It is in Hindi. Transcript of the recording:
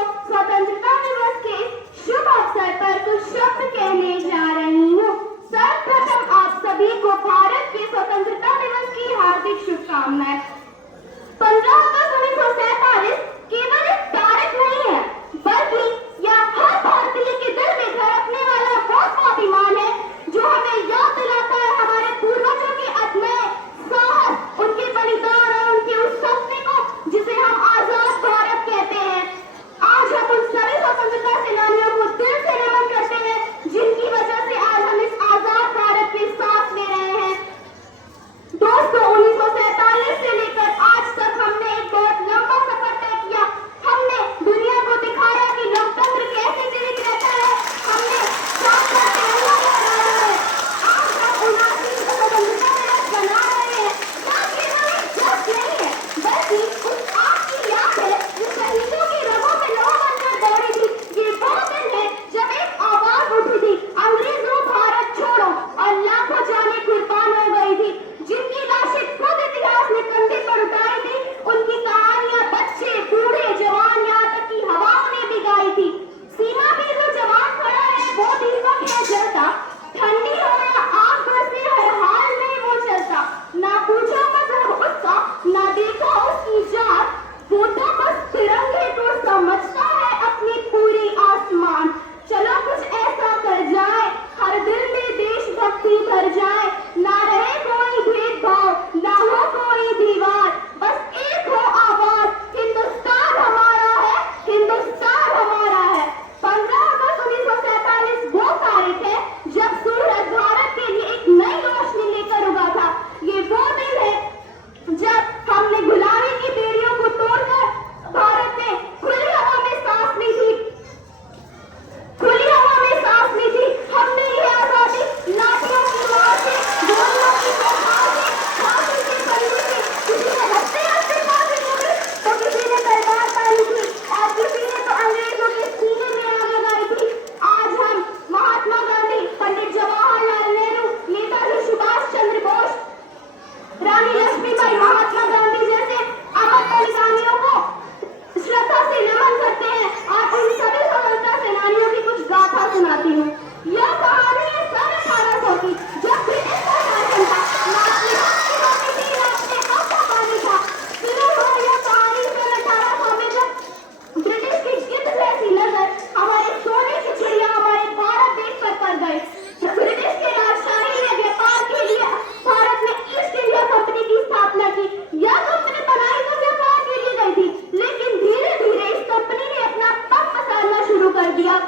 स्वतंत्रता दिवस के शुभ अवसर पर कुछ शब्द कहने जा रही हूँ। सर्वप्रथम आप सभी को भारत के स्वतंत्रता दिवस की हार्दिक शुभकामनाएं। 15 अगस्त 1947 केवल एक तारीख नहीं है, बल्कि यह हर भारतीय के दिल में घर रखने वाला वो स्वाभिमान है जो हमें याद दिलाता है हमारे पूर्वजों के अदम्य साहस, उनके बलिदान और उनके उस सपने को जिसे हम आजाद भारत कहते हैं। आज हम उन सभी स्वतंत्रता सेनानियों को दिल से नमन करते हैं जिनकी वजह से आज हम इस आजाद भारत के साथ ले रहे हैं। दोस्तों, 1947 से लेकर आज तक हमने एक बहुत लंबा सफर तय किया। हमने दुनिया को दिखाया कि लोकतंत्र कैसे जीवित रहता है। हमने साथ साथ तिरंगा लहराया है। आज हम 79 को स्वतंत्रता दिवस मना रहे हैं। ताकि हमें जश्न नहीं है, बल्कि उस आग की याद है जो शहीदों की रगों में लौ बनकर दौड़ी थी। ये वो दिन है जब एक आवाज उठी थी, अंग्रेजों भारत छोड़ो, और लाखों जानें कुर्बान हो गई थी। जिनकी लाशें खुद इतिहास ने कंधे पर उठाई थी, उनकी कहानियां बच्चे, बूढ़े, जवान, यहाँ तक कि हवाओं ने भी गाई थी। सीमा पे जो जवान खड़ा है वो दीपक है जलता, ठंडी हो या आग बरसे हर हाल में वो चलता। ना पूछो मजहब उसका, ना देखो उसकी जात, वो तो बस तिरंगे को समझता है अपनी पूरी आसमान। चलो कुछ ऐसा कर जाए, हर दिल में देशभक्ति भर जाए। ना रहे कोई भेदभाव, ना हो कोई दीवार, बस एक हो आवाज, हिंदुस्तान हमारा है, हिंदुस्तान हमारा है। 15 अगस्त 1947 वो तारीख है जब सूरज भारत के लिए एक नई रोशनी लेकर उगा था। ये वो दिन है जब हमने गुलामी की बेड़ियों को तोड़कर भारत में खुली हवा में सांस ली थी। खुली हवा में सांस ली थी। हमने ये आजादी लाठियों की मार से, गोलियों की तोपाल से, फांसी के फंदे से, किसी ने हंसते हंसते फांसी दी तो किसी ने तलवार तानी थी और किसी ने तो अंग्रेजों के सीने में आग लगाई थी। आज हम महात्मा गांधी, पंडित जवाहरलाल नेहरू, नेताजी सुभाष चंद्र बोस, रानी लक्ष्मीबाई, महात्मा गांधी जैसे अमर बलिदानियों को श्रद्धा से नमन करते हैं और उन सभी स्वतंत्रता सेनानियों की कुछ गाथा सुनाती हूँ। यह कहानी है सन 1800 की, जब ब्रिटिश का शासन था। ना अपनी हक की रोटी थी, ना अपने हक का पानी था। सुनो हो यह कहानी सन 1800 में जब ब्रिटिश की गिद्ध जैसी नजर हमारे सोने की चिड़िया हमारे भारत देश पर पड़ गई। ब्रिटिश के राजशाही ने व्यापार के लिए भारत में ईस्ट इंडिया कंपनी की स्थापना की। यह कंपनी बनाई तो व्यापार के लिए गई थी, लेकिन धीरे धीरे इस कंपनी ने अपना पग पसारना शुरू कर दिया।